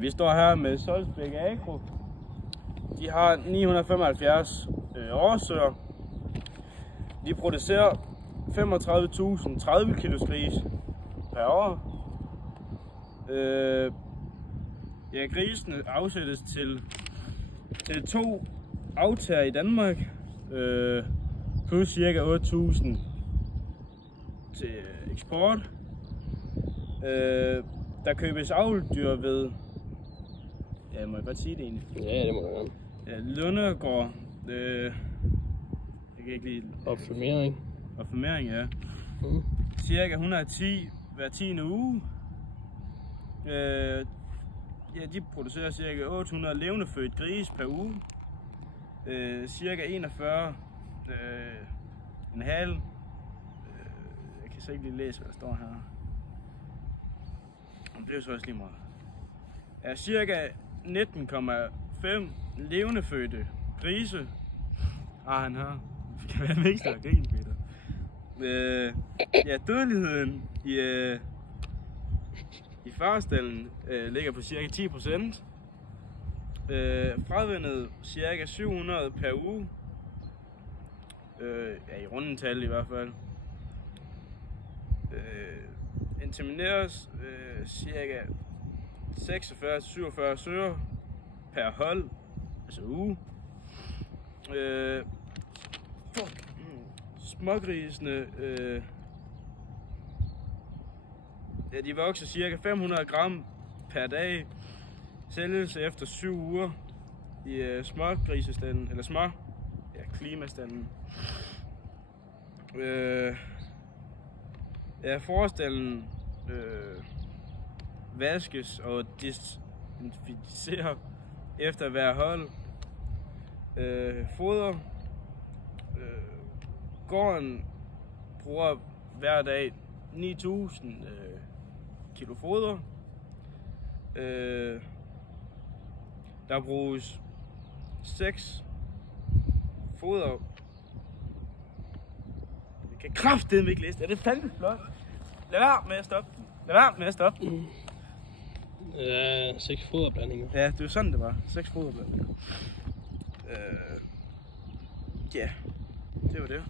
Vi står her med Solsbæk Agro. De har 975 årsøer. De producerer 35.000 30 kilos gris per år. Grisene afsættes til 2 aftager i Danmark, plus ca. 8.000 til eksport. Der købes avldyr ved, ja, må jeg godt sige det egentlig? Ja, det må jeg gerne. Ja, Lundegård. Jeg kan ikke lide Opformering. Opformering, ja. Cirka 110 hver 10. uge. Ja, de producerer cirka 800 levendefødt grise per uge. Cirka 41 en halv. Jeg kan så ikke lige læse, hvad der står her. Det bliver så også lige meget. Ja, cirka 19,5 levendefødte grise. Han her. Det kan være mest af grin, Peter. Ja, dødeligheden i farestallen ligger på cirka 10%. Fravindet cirka 700 per uge. Ja, i rundetal i hvert fald. Intimineres cirka 46-47 søer per hold, altså uge. Smågrisene, ja, de vokser cirka 500 gram per dag. Sælges efter 7 uger i smågrisestanden, eller klimastanden. Ja, forestallen vaskes og desinficerer efter hver hold. Foder. Gården bruger hver dag 9.000 kilo foder. Der bruges 6 foder. Jeg kan kraftedeme ikke læse det. Er det fandme flot? Lad være med at stoppe den. Lad være med at stoppe den. Ja, 6 foderblandinger. Ja, det var sådan det var. 6 foderblandinger. Ja, det var det.